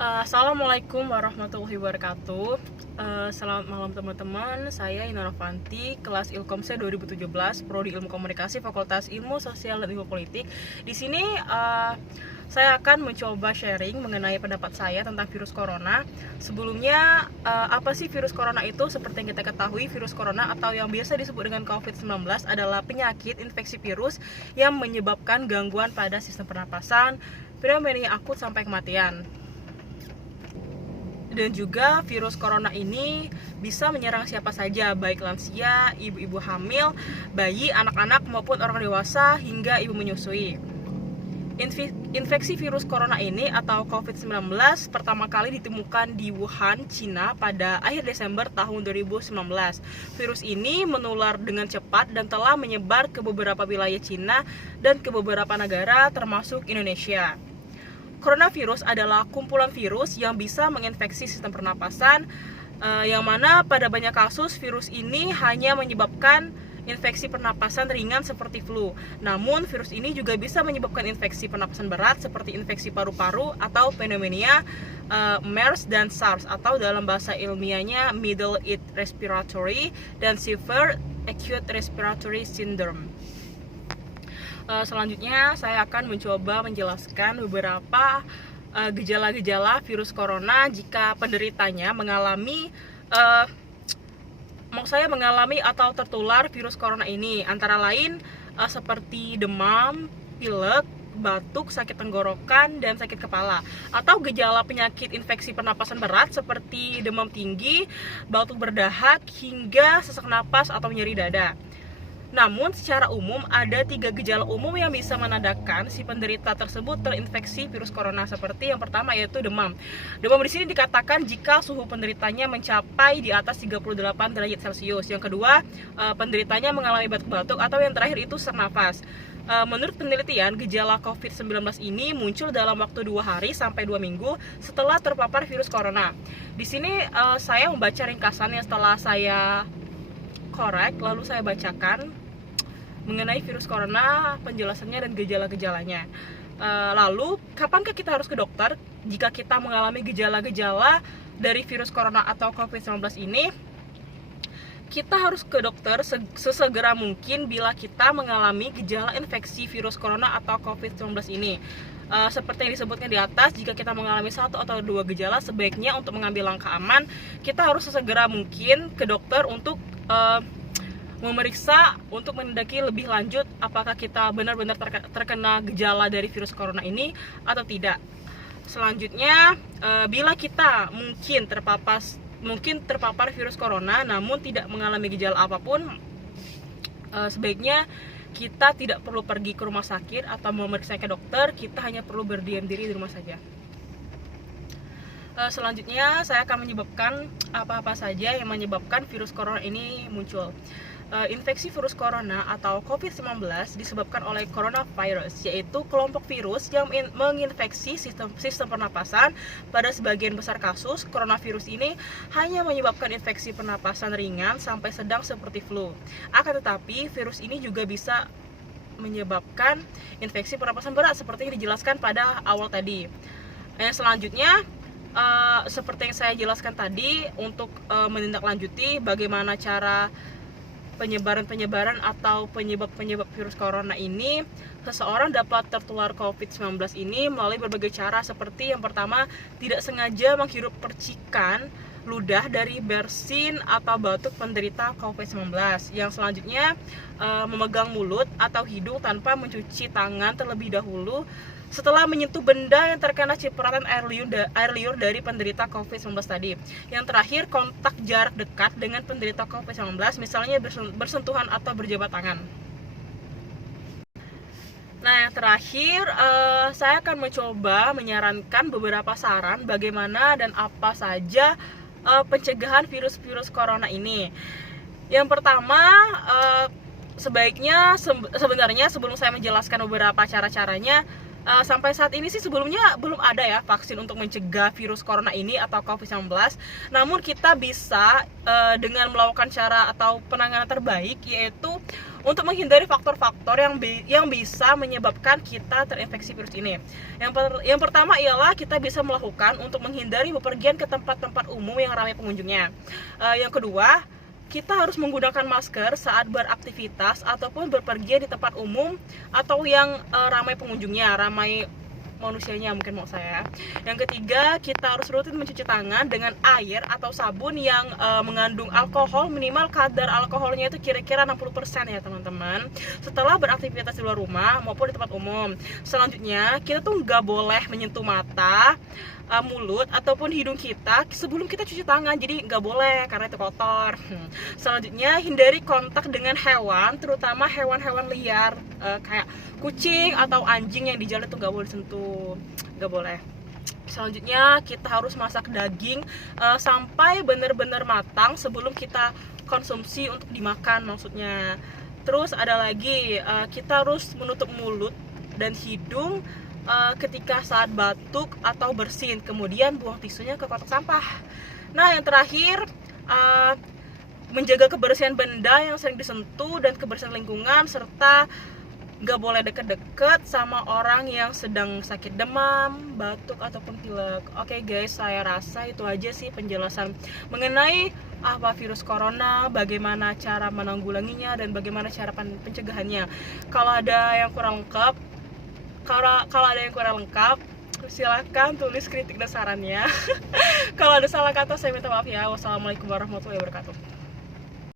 Assalamualaikum warahmatullahi wabarakatuh. Selamat malam teman-teman. Saya Ina Novanti, kelas Ilkomse 2017, Prodi Ilmu Komunikasi, Fakultas Ilmu Sosial dan Ilmu Politik. Di sini saya akan mencoba sharing mengenai pendapat saya tentang virus corona. Sebelumnya, apa sih virus corona itu? Seperti yang kita ketahui, virus corona atau yang biasa disebut dengan COVID-19 adalah penyakit infeksi virus yang menyebabkan gangguan pada sistem pernapasan, pneumonia akut sampai kematian. Dan juga virus corona ini bisa menyerang siapa saja, baik lansia, ibu-ibu hamil, bayi, anak-anak maupun orang dewasa hingga ibu menyusui. Infeksi virus corona ini atau COVID-19 pertama kali ditemukan di Wuhan, Cina pada akhir Desember tahun 2019. Virus ini menular dengan cepat dan telah menyebar ke beberapa wilayah Cina dan ke beberapa negara termasuk Indonesia. Coronavirus adalah kumpulan virus yang bisa menginfeksi sistem pernapasan, yang mana pada banyak kasus virus ini hanya menyebabkan infeksi pernapasan ringan seperti flu. Namun virus ini juga bisa menyebabkan infeksi pernapasan berat seperti infeksi paru-paru atau pneumonia, MERS dan SARS atau dalam bahasa ilmiahnya Middle East Respiratory dan Severe Acute Respiratory Syndrome. Selanjutnya saya akan mencoba menjelaskan beberapa gejala-gejala virus corona jika penderitanya mengalami atau tertular virus corona ini, antara lain seperti demam, pilek, batuk, sakit tenggorokan, dan sakit kepala, atau gejala penyakit infeksi pernapasan berat seperti demam tinggi, batuk berdahak, hingga sesak napas atau nyeri dada. Namun secara umum ada 3 gejala umum yang bisa menandakan si penderita tersebut terinfeksi virus corona, seperti yang pertama yaitu demam. Demam di sini dikatakan jika suhu penderitanya mencapai di atas 38 derajat Celcius. Yang kedua, penderitanya mengalami batuk-batuk, atau yang terakhir itu sesak nafas. Menurut penelitian, gejala COVID-19 ini muncul dalam waktu 2 hari sampai 2 minggu setelah terpapar virus corona. Di sini saya membaca ringkasannya setelah saya korek, lalu saya bacakan mengenai virus corona, penjelasannya dan gejala-gejalanya. Lalu, kapankah kita harus ke dokter jika kita mengalami gejala-gejala dari virus corona atau COVID-19 ini? Kita harus ke dokter sesegera mungkin bila kita mengalami gejala infeksi virus corona atau COVID-19 ini. Seperti yang disebutkan di atas, jika kita mengalami 1 atau 2 gejala, sebaiknya untuk mengambil langkah aman, kita harus sesegera mungkin ke dokter untuk memeriksa untuk menindaki lebih lanjut apakah kita benar-benar terkena gejala dari virus corona ini atau tidak. Selanjutnya, bila kita mungkin terpapar virus corona namun tidak mengalami gejala apapun, sebaiknya kita tidak perlu pergi ke rumah sakit atau memeriksa ke dokter, kita hanya perlu berdiam diri di rumah saja. Selanjutnya saya akan menyebabkan apa-apa saja yang menyebabkan virus corona ini muncul. Infeksi virus corona atau COVID-19 disebabkan oleh coronavirus, yaitu kelompok virus yang menginfeksi sistem pernapasan. Pada sebagian besar kasus, coronavirus ini hanya menyebabkan infeksi pernapasan ringan sampai sedang seperti flu. Akan tetapi, virus ini juga bisa menyebabkan infeksi pernapasan berat seperti yang dijelaskan pada awal tadi. Selanjutnya, seperti yang saya jelaskan tadi, untuk menindaklanjuti bagaimana cara penyebaran atau penyebab virus corona ini, seseorang dapat tertular COVID-19 ini melalui berbagai cara, seperti yang pertama, tidak sengaja menghirup percikan ludah dari bersin atau batuk penderita COVID-19. Yang selanjutnya, memegang mulut atau hidung tanpa mencuci tangan terlebih dahulu setelah menyentuh benda yang terkena cipratan air liur dari penderita COVID-19 tadi. Yang terakhir, kontak jarak dekat dengan penderita COVID-19, misalnya bersentuhan atau berjabat tangan. Nah, yang terakhir, saya akan mencoba menyarankan beberapa saran bagaimana dan apa saja pencegahan virus corona ini. Yang pertama, sebaiknya sebenarnya sebelum saya menjelaskan beberapa cara-caranya, Sampai saat ini sih sebelumnya belum ada ya vaksin untuk mencegah virus corona ini atau COVID-19. Namun kita bisa dengan melakukan cara atau penanganan terbaik, yaitu untuk menghindari faktor-faktor yang bisa menyebabkan kita terinfeksi virus ini. Yang pertama ialah kita bisa melakukan untuk menghindari bepergian ke tempat-tempat umum yang ramai pengunjungnya. Yang kedua, kita harus menggunakan masker saat beraktivitas ataupun berpergian di tempat umum atau yang ramai pengunjungnya, ramai manusianya mungkin mau saya. Yang ketiga, kita harus rutin mencuci tangan dengan air atau sabun yang mengandung alkohol, minimal kadar alkoholnya itu kira-kira 60% ya teman-teman, setelah beraktivitas di luar rumah maupun di tempat umum. Selanjutnya, kita tuh nggak boleh menyentuh mata, mulut ataupun hidung kita sebelum kita cuci tangan, jadi nggak boleh karena itu kotor. Selanjutnya, hindari kontak dengan hewan, terutama hewan-hewan liar kayak kucing atau anjing yang di jalan itu nggak boleh sentuh, nggak boleh. Selanjutnya, kita harus masak daging sampai benar-benar matang sebelum kita konsumsi untuk dimakan maksudnya. Terus ada lagi, kita harus menutup mulut dan hidung ketika saat batuk atau bersin, kemudian buang tisunya ke kotak sampah. Nah, yang terakhir, menjaga kebersihan benda yang sering disentuh dan kebersihan lingkungan, serta nggak boleh deket-deket sama orang yang sedang sakit demam, batuk, ataupun pilek. Oke guys, saya rasa itu aja sih penjelasan mengenai apa virus corona, bagaimana cara menanggulanginya, dan bagaimana cara pencegahannya. Kalau ada yang kurang lengkap, silahkan tulis kritik dan sarannya. Kalau ada salah kata, saya minta maaf ya. Wassalamualaikum warahmatullahi wabarakatuh.